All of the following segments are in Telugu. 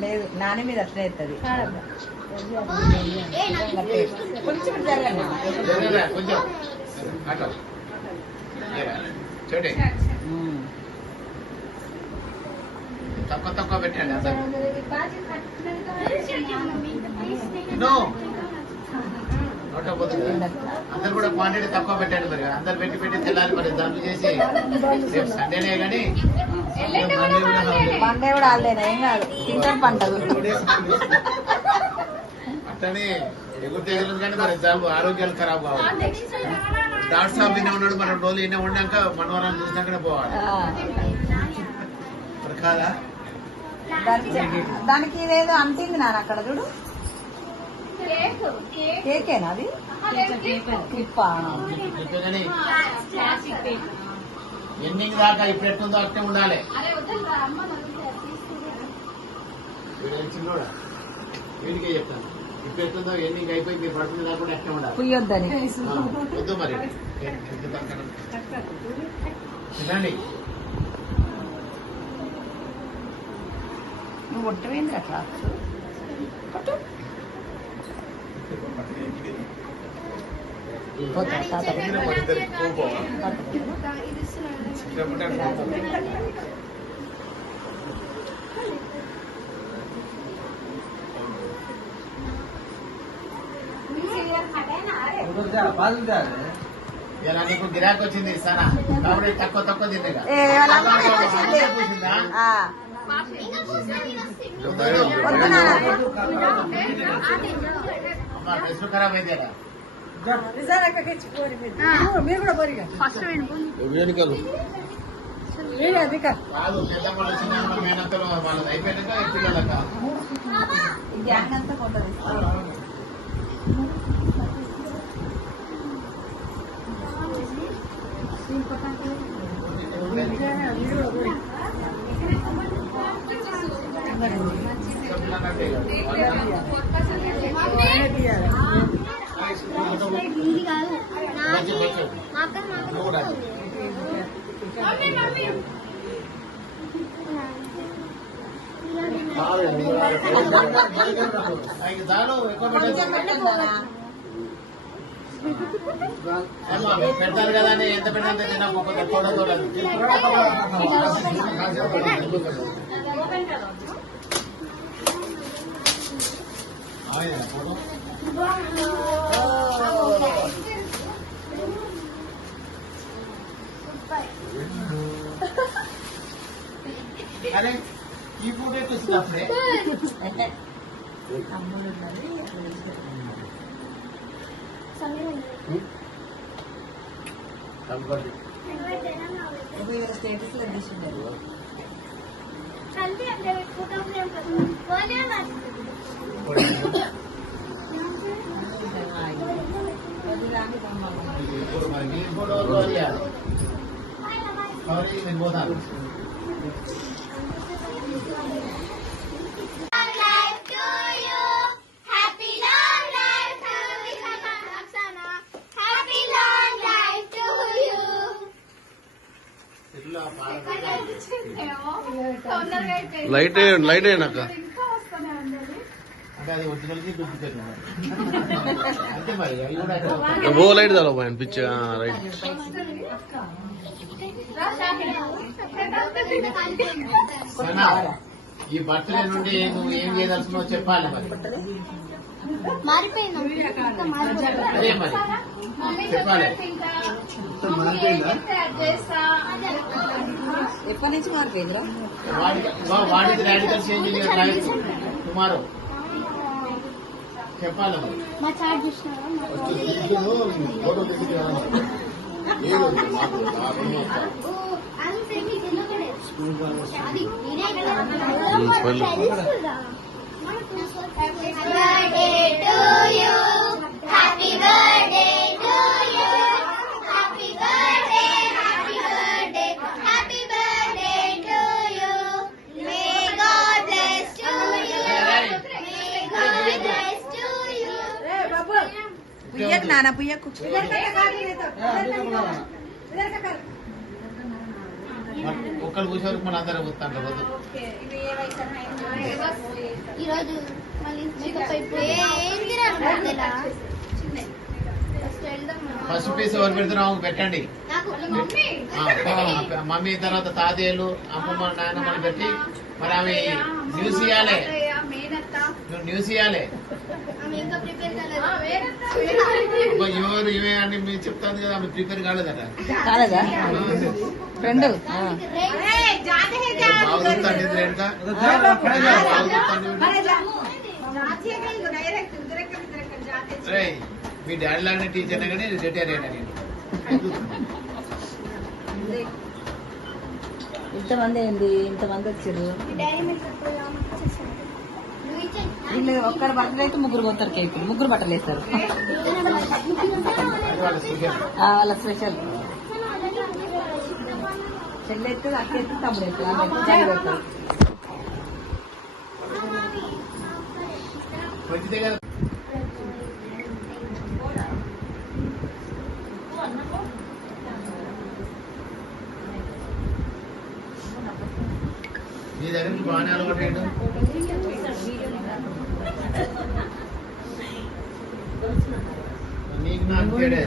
లేదు నాని మీద అట్లా అవుతుంది తక్కువ తక్కువ పెట్టండి అందరు అందరు కూడా క్వాంటిటీ తక్కువ పెట్టండి మరి అందరు పెట్టి పెట్టి తెల్లాలి మరి దాంట్లో చేసి రేపు సండేనే కానీ పండే కూడా ఆడలేనా ఏం కాదు తింటాం పంటలు అట్లనే ఎగురు తెగలేదు కానీ మరి దాని ఆరోగ్యాలు ఖరాబ్ కావాలి డాక్టర్ సాబ్ ఇన్నే ఉన్నాడు మనం రోజులు ఇన్నే ఉన్నాక మనవరాలు చూసినాకనే పోవాలి మరి కాదా దానికి ఇదేదో అంటింది నాన్న అక్కడ చూడు కేకేనా అది ఎండింగ్ దాకా ఇప్పుడు ఎట్టుందో అట్టే ఉండాలి వీడికే చెప్తాను ఇప్పుడు ఎట్టుందో ఎండింగ్ అయిపోయి మీరు పడుతుంది కాకుండా అట్టే ఉండాలి పుయ్యొద్దని వద్దు మరి తినండి నువ్వు ఒట్టవేంద్ర అట్లా ఇలా నీకు గిరాకీ వచ్చింది సనా కాబట్టి తక్కువ తక్కువ తిందిగా అమ్మా డ్రెస్ ఖరాబ్ అయితే మీరు కూడా బరిగా కాదు పెద్ద వాళ్ళు చిన్న మేనంతలో వాళ్ళది అయిపోయాక పిల్లలక గ్యాంగ్ అంతా పోతుంది పెడతారు కదా అని ఎంత పెట్టంత తిన్నా చూడదు అరే ఈ ఫుడ్ ఎట్టు అప్పుడే స్టేటస్ లో తీసిండారు పోతాను లైట్ లైట్ అయినాక అంటే అది ఒరిజినల్కి డూప్లికేట్ అంతే మరి అవి కూడా ఓ లైట్ దా అనిపించా రైట్ ఈ బర్త్డే నుండి నువ్వు ఏం చేయదలుచుకున్నావు చెప్పాలి మరి అదే మరి చెప్పాలి ఎప్పటి నుంచి మారిపోయిందిరా వాడికి రాడికల్ చేంజ్ టుమారో చెప్పాలి పుయ్యకు నాన్న పుయ్యకు ఒక్కరు కూర్చోరు మన అందరం వస్తాం రోజు ఈరోజు మళ్ళీ మేకప్ అయిపోయి ఫస్ట్ పీస్ ఎవరు పెడుతున్నావు పెట్టండి మమ్మీ తర్వాత తాతయ్యలు అమ్మమ్మ నాయనమ్మని పెట్టి మరి ఆమె న్యూస్ ఇవ్వాలి నువ్వు న్యూస్ ఇవ్వాలి ఎవరు ఇవే అని మీరు చెప్తాను కదా ఆమె ప్రిపేర్ కాలేదట కాలేదా ఫ్రెండ్ బాగుందండి రేణుక మీ డాడీ లాంటి టీచర్ కానీ రిటైర్ అయినా నేను ఇంతమంది ఏంది ఇంతమంది వచ్చారు వీళ్ళు ఒక్కరు బట్టలు అయితే ముగ్గురు పోతారు కేకులు ముగ్గురు బట్టలు వేస్తారు వాళ్ళ స్పెషల్ చెల్లెత్తు అక్క ఎత్తు తమ్ముడు ఎత్తు ఆమె ఎత్తు జాయి పెడతారు మంచిదే కదా నీ దగ్గర నుంచి బాగానే అలవాటు ఏంటో నీకు నాకు తేడా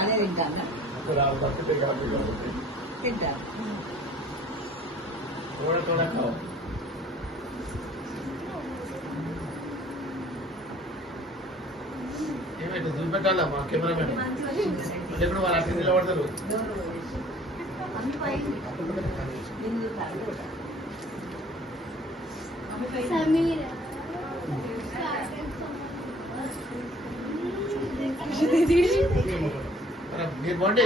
అదే తింటాను తింటా ఏమైతే చూపెట్టాలా మా కెమెరామెన్ ఎప్పుడు వాళ్ళు అట్లా నిలబడతారు మీరు బాగుండే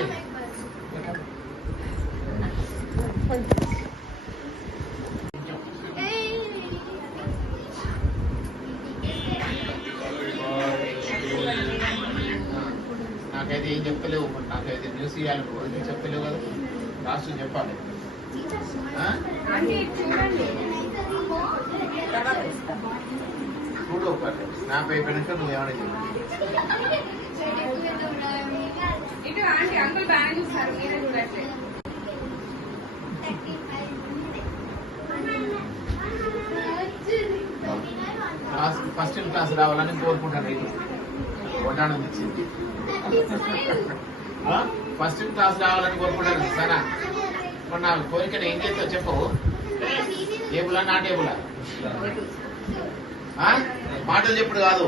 నాకైతే ఏం చెప్పలేవు నాకైతే న్యూస్ ఇవ్వాలి ఏం చెప్పలేవు కదా రాష్ట్రం చెప్పాలి చూడు ఒకటి నాపై పెనక నువ్వు ఏమైనా ఫస్ట్ క్లాస్ రావాలని కోరుకుంటాను ఇది ఓటానం ఇచ్చింది ఫస్ట్ క్లాస్ రావాలని కోరుకుంటాను సరే మరి నా కోరికను ఏం చేస్తావు చెప్పు టేబులా నా టేబులా మాటలు చెప్పుడు కాదు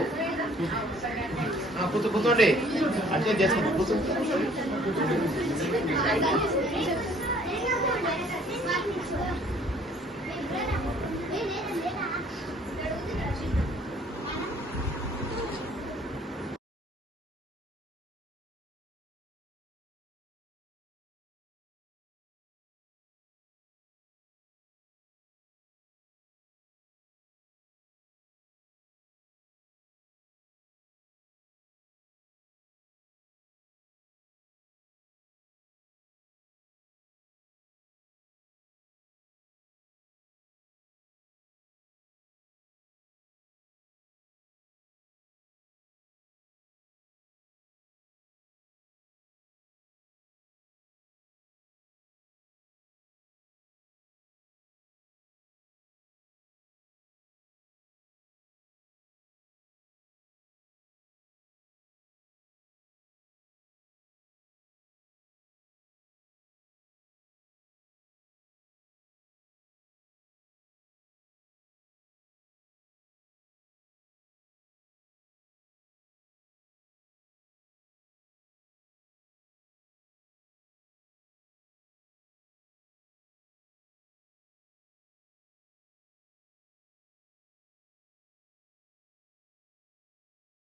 కూర్చోండి అట్లే చేసుకుంటా కూర్చో